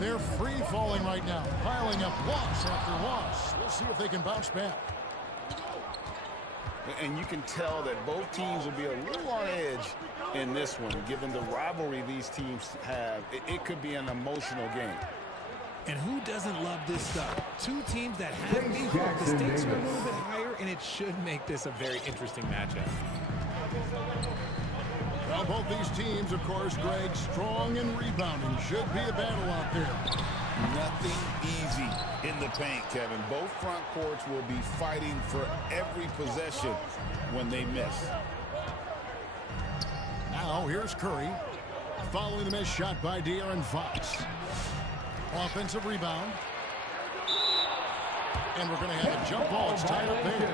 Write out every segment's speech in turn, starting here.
They're free-falling right now, piling up loss after loss. We'll see if they can bounce back. And you can tell that both teams will be a little on edge in this one, given the rivalry these teams have. It could be an emotional game. And who doesn't love this stuff? Two teams that have beef, the stakes are a little bit higher, and it should make this a very interesting matchup. Well, both these teams, of course, Greg, strong and rebounding. Should be a battle out there. Nothing easy in the paint, Kevin. Both front courts will be fighting for every possession when they miss. Now, here's Curry. Following the missed shot by De'Aaron Fox. Offensive rebound. And we're going to have a jump ball. It's tied up there.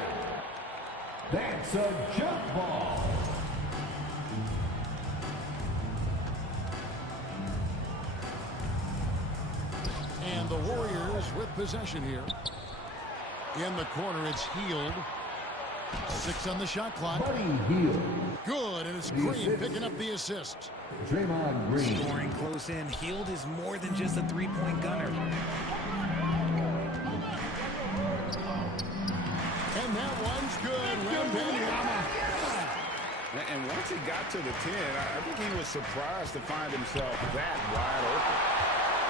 That's a jump ball. And the Warriors with possession here. In the corner, it's Hield. 6 on the shot clock. Good, and it's Green picking up the assist. Draymond Green. Scoring close in. Hield is more than just a three-point gunner. And that one's good. And once he got to the 10, I think he was surprised to find himself that wide open.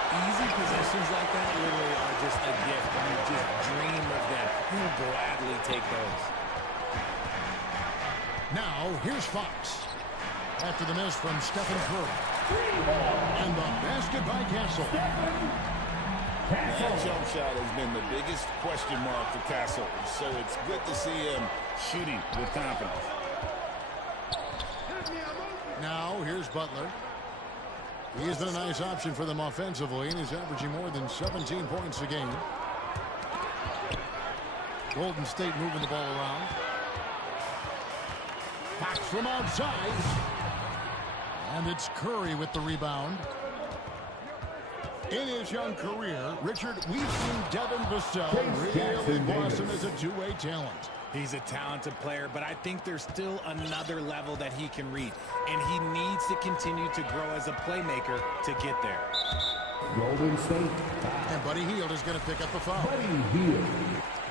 Easy possessions like that literally are just a gift. You just dream of them. You'll gladly take those. Now, here's Fox. After the miss from Stephen Curry. And the basket by Castle. That jump shot has been the biggest question mark for Castle, so it's good to see him shooting with confidence. Now, here's Butler. He's been a nice option for them offensively, and he's averaging more than 17 points a game. Golden State moving the ball around. Fox from outside. And it's Curry with the rebound. In his young career, Richard, we've seen Devin Vassell really blossom as a two-way talent. He's a talented player, but I think there's still another level that he can reach. And he needs to continue to grow as a playmaker to get there. Golden State. And Buddy Hield is going to pick up the foul. Buddy Hield.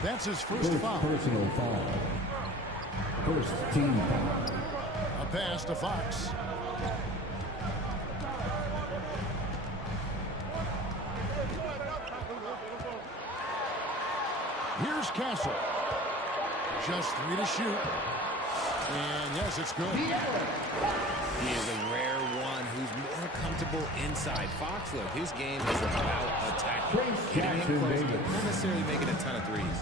That's his first foul. Personal foul. First team foul. A pass to Fox. Here's Castle. Just 3 to shoot. And yes, it's good. He is a rare one who's more comfortable inside. Fox, though, his game is about attacking. Getting in close, but not necessarily making a ton of threes.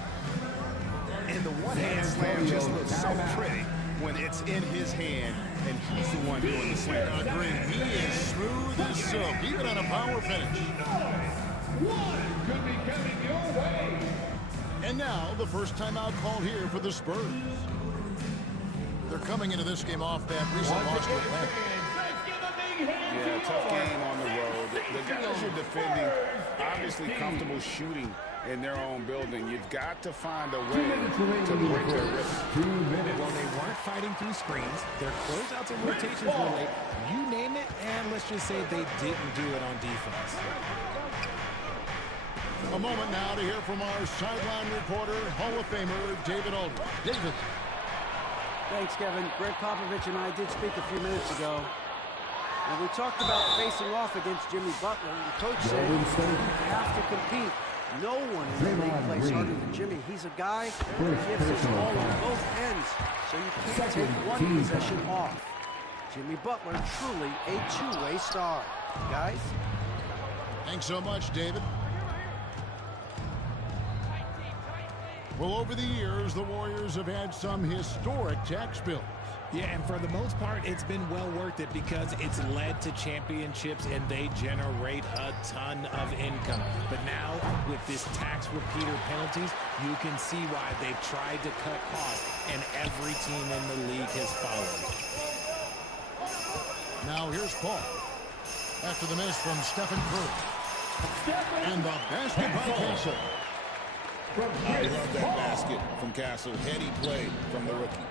And the one-hand slam just looks so pretty when it's in his hand, and he's the one doing the slam. Agreed. He is smooth as silk, even on a power finish. One could be coming your way. And now, the first timeout called here for the Spurs. They're coming into this game off that recent loss to Atlanta. Yeah, tough game on the road. The guys are defending, obviously comfortable shooting in their own building. You've got to find a way to break their rhythm. Well, they weren't fighting through screens. Their closeouts and rotations were late. You name it, and let's just say they didn't do it on defense. A moment now to hear from our sideline reporter, Hall of Famer David Aldridge. David. Thanks, Kevin. Greg Popovich and I did speak a few minutes ago. And we talked about facing off against Jimmy Butler. And the coach said you have to compete. No one in the league plays harder than Jimmy. He's a guy who gives his all on both ends. So you can't take one possession off. Jimmy Butler, truly a two-way star. Guys? Thanks so much, David. Well, over the years, the Warriors have had some historic tax bills. Yeah, and for the most part, it's been well worth it because it's led to championships and they generate a ton of income. But now, with this tax repeater penalties, you can see why they've tried to cut costs, and every team in the league has followed. Now here's Paul. After the miss from Stephen Curry. And the basket by Castle. I love that basket from Castle. Heady play from the rookie.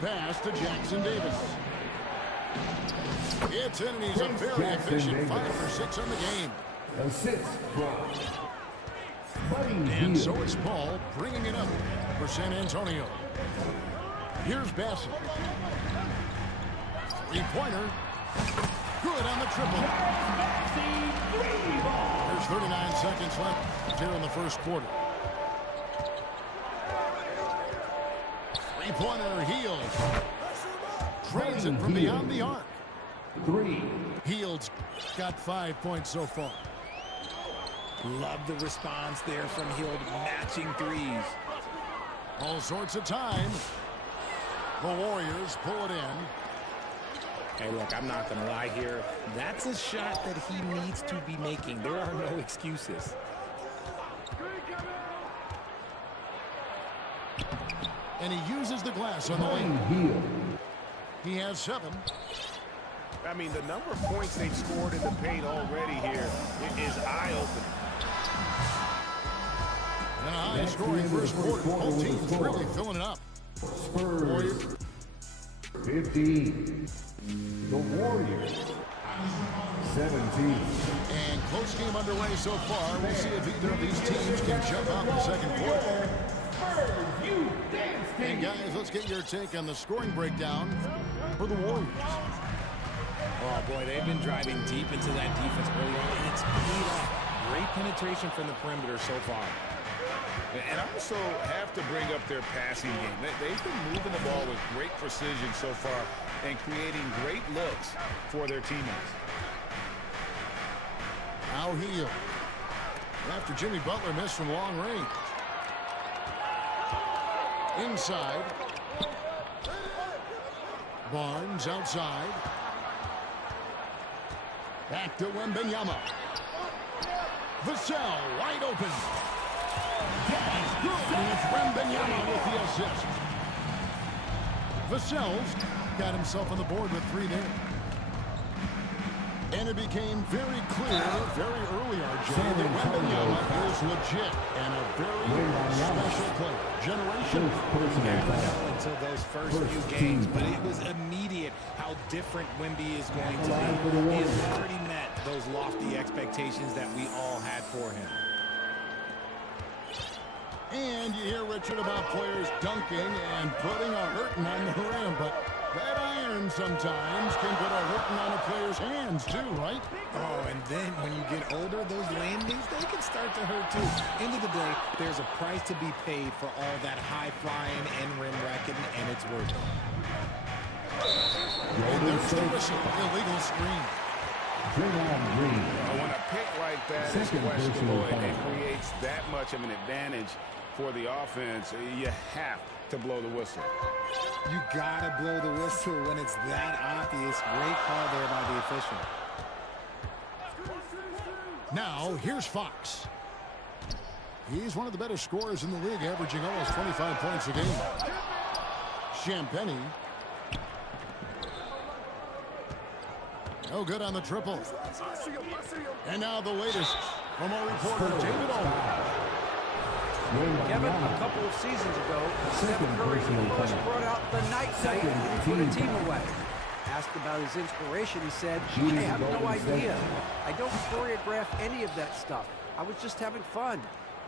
Pass to Jackson Davis. It's in, and he's a very efficient 5 for 6 on the game. Assist from Buddy And Hield. so it's Paul bringing it up for San Antonio. Here's Bassett. Three-pointer. Good on the triple. There's 39 seconds left here in the first quarter. Three-pointer, Hield. Trades it from beyond the arc. 3. Hield's got 5 points so far. Love the response there from Hield, matching threes. All sorts of time. The Warriors pull it in. Hey, look, I'm not going to lie here. That's a shot that he needs to be making. There are no excuses. And he uses the glass on the Buddy lane. Hield. He has 7. I mean, the number of points they've scored in the paint already here is eye-opening. And a high-scoring first quarter. Both teams really filling it up. Spurs 15. The Warriors 17. And close game underway so far. We'll see if either of these teams can jump out in the second quarter. And guys, let's get your take on the scoring breakdown for the Warriors. Oh, boy, they've been driving deep into that defense early on, and it's paid off. Great penetration from the perimeter so far. And I also have to bring up their passing game. They've been moving the ball with great precision so far and creating great looks for their teammates. Now Hield. After Jimmy Butler missed from long range. Inside. Barnes outside. Back to Wembanyama. Vassell wide open. Good, and it's Wembanyama with the assist. Vassell's got himself on the board with 3 there. And it became very clear very early, RJ, that Wembanyama is legit and a very special player. Generation. Never know until those first few games, but it was immediate how different Wemby is going to be. He has already met those lofty expectations that we all had for him. And you hear, Richard, about players dunking and putting a hurting on the rim, but that iron sometimes can put a hurting on a player's hands too, right? Oh, and then when you get older, those landings, they can start to hurt too. End of the day, there's a price to be paid for all that high-flying and rim racking, and it's worth it. And there's the whistle, illegal screen. When a pick like that is questionable and it creates that much of an advantage for the offense, you have to blow the whistle. You gotta blow the whistle when it's that obvious. Great call there by the official. Now, here's Fox. He's one of the better scorers in the league, averaging almost 25 points a game. Champagnie. No good on the triple. And now the latest from our reporter, David Allman. Kevin, a couple of seasons ago, Stephen Curry first brought out the night and put a team away. Asked about his inspiration, he said, I have no idea. I don't choreograph any of that stuff. I was just having fun.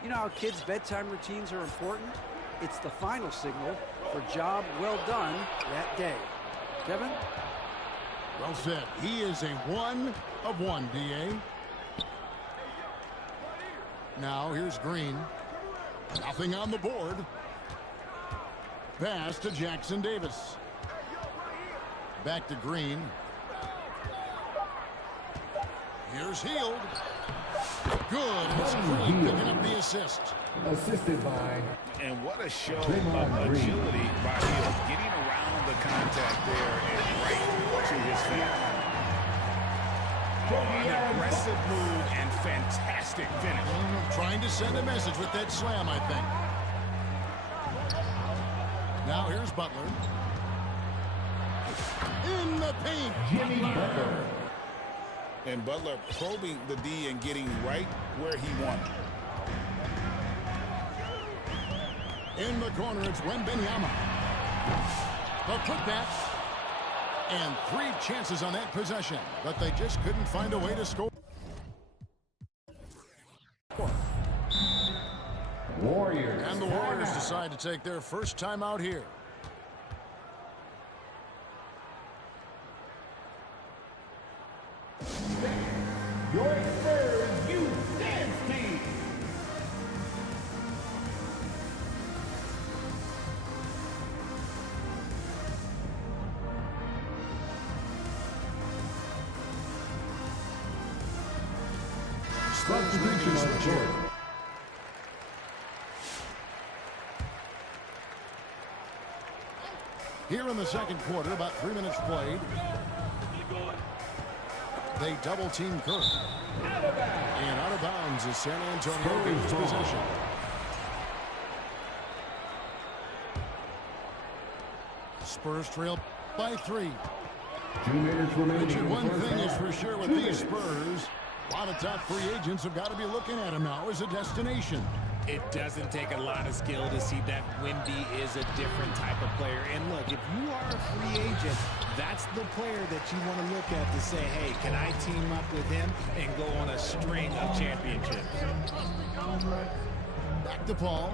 You know how kids' bedtime routines are important? It's the final signal for job well done that day. Kevin? Well said. He is a 1 of 1, D.A. Now, here's Green. Nothing on the board. Pass to Jackson Davis. Back to Green. Here's Hield. Good. It's Green picking up the assist. Assisted by. And what a show of agility by Hield, getting around the contact there and right to his feet. An aggressive move and fantastic finish. Trying to send a message with that slam, I think. Now here's Butler. In the paint. Jimmy Butler. And Butler probing the D and getting right where he wanted. In the corner, it's Wembanyama. The putback. And 3 chances on that possession, but they just couldn't find a way to score. Warriors. And the Warriors decide to take their first time out here. Your Spurs, you dance team. Spurs making a switch here. Here in the second quarter, about 3 minutes played. They double-team Curry. And out of bounds as San Antonio gains possession. Spurs trail by 3. 2 minutes remaining. Richard, one thing is for sure with these Spurs, a lot of top free agents have got to be looking at them now as a destination. It doesn't take a lot of skill to see that Wemby is a different type of player. And look, if you are a free agent, that's the player that you want to look at to say, hey, can I team up with him and go on a string of championships? Back to Paul.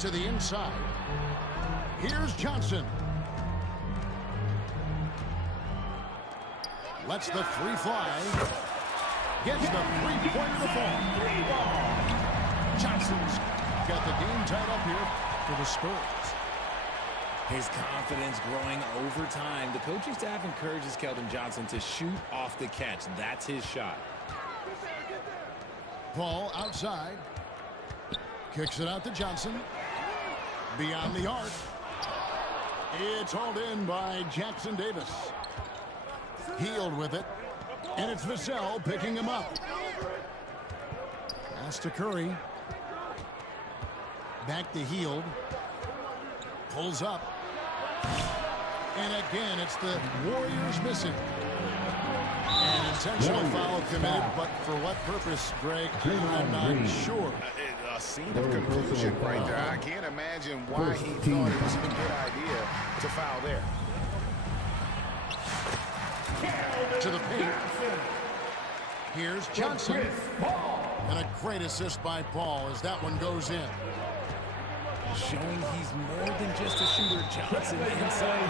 To the inside. Here's Johnson. Lets the 3 fly. Gets the 3-pointer to fall. Johnson's got the game tied up here for the Spurs. His confidence growing over time. The coaching staff encourages Keldon Johnson to shoot off the catch. That's his shot. Paul outside. Kicks it out to Johnson. Beyond the arc. It's hauled in by Jackson Davis. Healed with it. And it's Vassell picking him up. Pass to Curry. Back to Healed. Pulls up. And again, it's the Warriors missing. An intentional foul committed, but for what purpose, Greg? I'm not sure. A scene of confusion right there. I can't imagine why he thought it was a good idea to foul there. To the paint. Here's Johnson. And a great assist by Paul as that one goes in. Showing he's more than just a shooter. Johnson inside.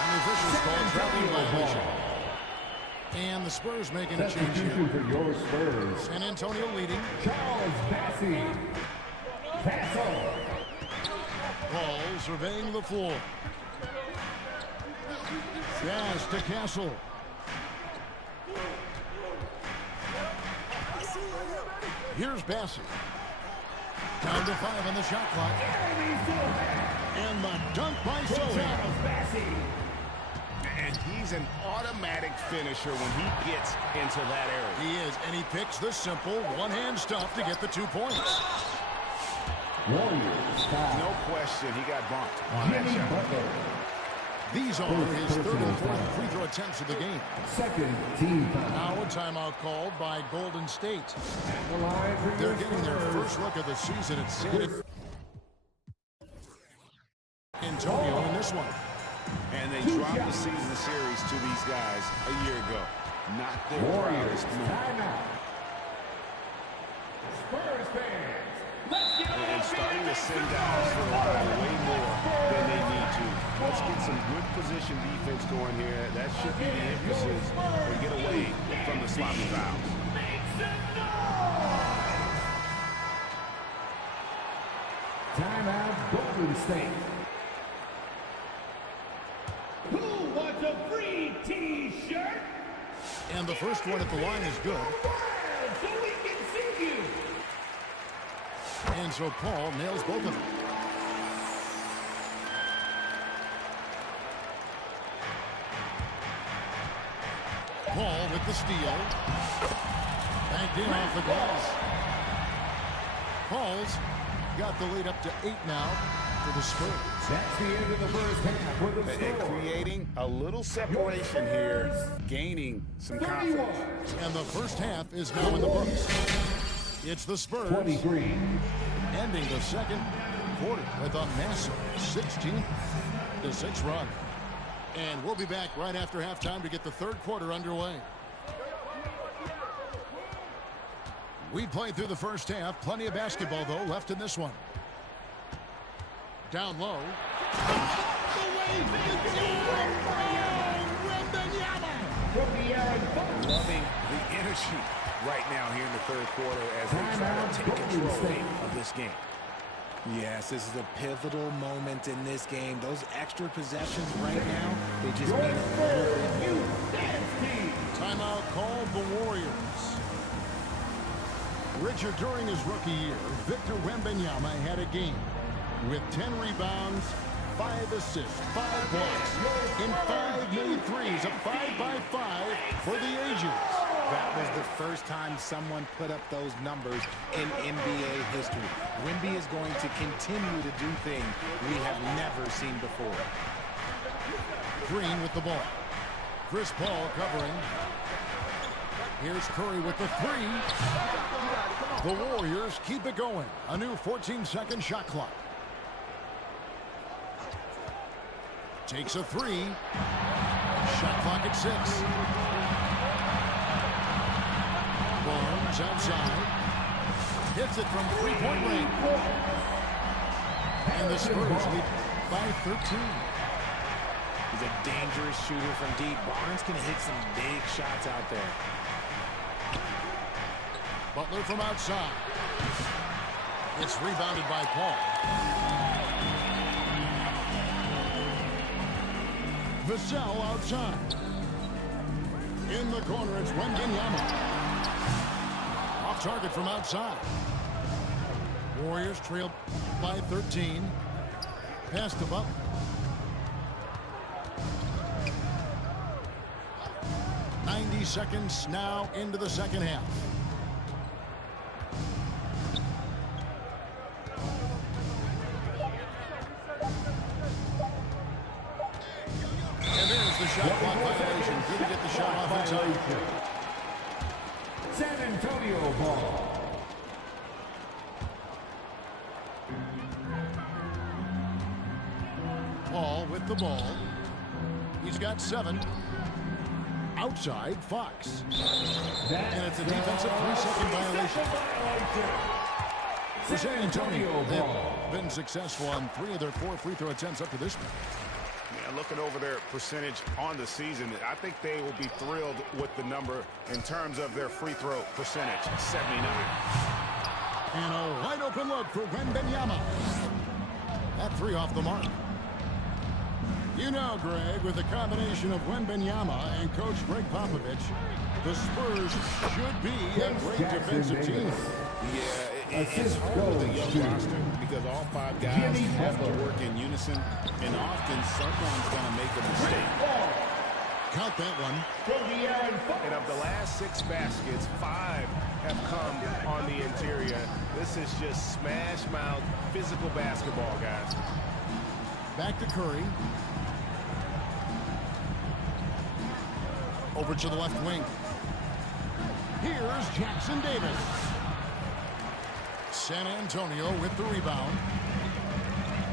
And the officials call traveling violation. And the Spurs making a change here. For your Spurs. San Antonio leading. Charles Bassey. Vassell. Paul surveying the floor. Pass to Castle. Here's Bassey. Down to 5 on the shot clock. And the dunk by Sohan. And he's an automatic finisher when he gets into that area. He is, and he picks the simple one-hand stuff to get the 2 points. Warriors. No question, he got bumped on that shot. These are his 3rd and 4th free throw attempts of the game. Second team foul. Now a timeout called by Golden State. The line for They're your getting their Spurs. first look of the season at San Antonio in this one. And they dropped the season series to these guys a year ago. Not their Warriors. proudest moment. Timeout. Spurs fans. Let's get And starting to send guys to the line way more than they need to. Let's get some good position defense going here. That should be the emphasis and get away from the sloppy fouls. Timeout, Golden State. Who wants a free T-shirt? And the first one at the line is good. So we can see you. And so Paul nails both of them. Paul with the steal. Banked in off the glass. Paul's got the lead up to 8 now for the Spurs. That's the end of the first half with the And score. creating a little separation here, gaining some confidence. And the first half is now in the books. It's the Spurs 23. ending the second quarter with a massive 16-6 run. And we'll be back right after halftime to get the third quarter underway. We played through the first half. Plenty of basketball, though, left in this one. Down low. Loving the energy right now here in the third quarter as they try to take control of this game. Yes, this is a pivotal moment in this game. Those extra possessions right now, they just mean a little bit. Timeout called the Warriors. Richard, during his rookie year, Victor Wembanyama had a game with 10 rebounds, 5 assists, 5 blocks, and 5 made threes, a 5-by-5 for the ages. That was the first time someone put up those numbers in NBA history. Wemby is going to continue to do things we have never seen before. Green with the ball. Chris Paul covering. Here's Curry with the three. The Warriors keep it going. A new 14-second shot clock. Takes a three. Shot clock at 6. Barnes outside. Hits it from three-point range. And the Spurs lead by 13. He's a dangerous shooter from deep. Barnes can hit some big shots out there. Butler from outside. It's rebounded by Paul. Vassell outside. In the corner, it's Wembanyama. Off target from outside. Warriors trailed by 13. Pass to Butler. Seconds now into the second half. And there's the shot clock violation. Couldn't get the shot off in time. San Antonio ball. Paul with the ball. He's got 7. Outside, Fox. And it's a defensive 3-second violation. For San Antonio, they've been successful on 3 of their 4 free throw attempts up to this point. Yeah, looking over their percentage on the season, I think they will be thrilled with the number in terms of their free throw percentage, 79. And a wide open look for Wembanyama. That 3 off the mark. You know, Greg, with the combination of Wembanyama and Coach Greg Popovich, the Spurs should be a great defensive team. Yeah, it's hard with a young roster because all 5 guys have to work in unison, and often someone's going to make a mistake. Count that one. And of the last 6 baskets, 5 have come on the interior. This is just smash mouth physical basketball, guys. Back to Curry. Over to the left wing. Here's Jackson Davis. San Antonio with the rebound.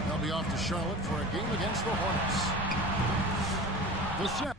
They'll be off to Charlotte for a game against the Hornets. The set.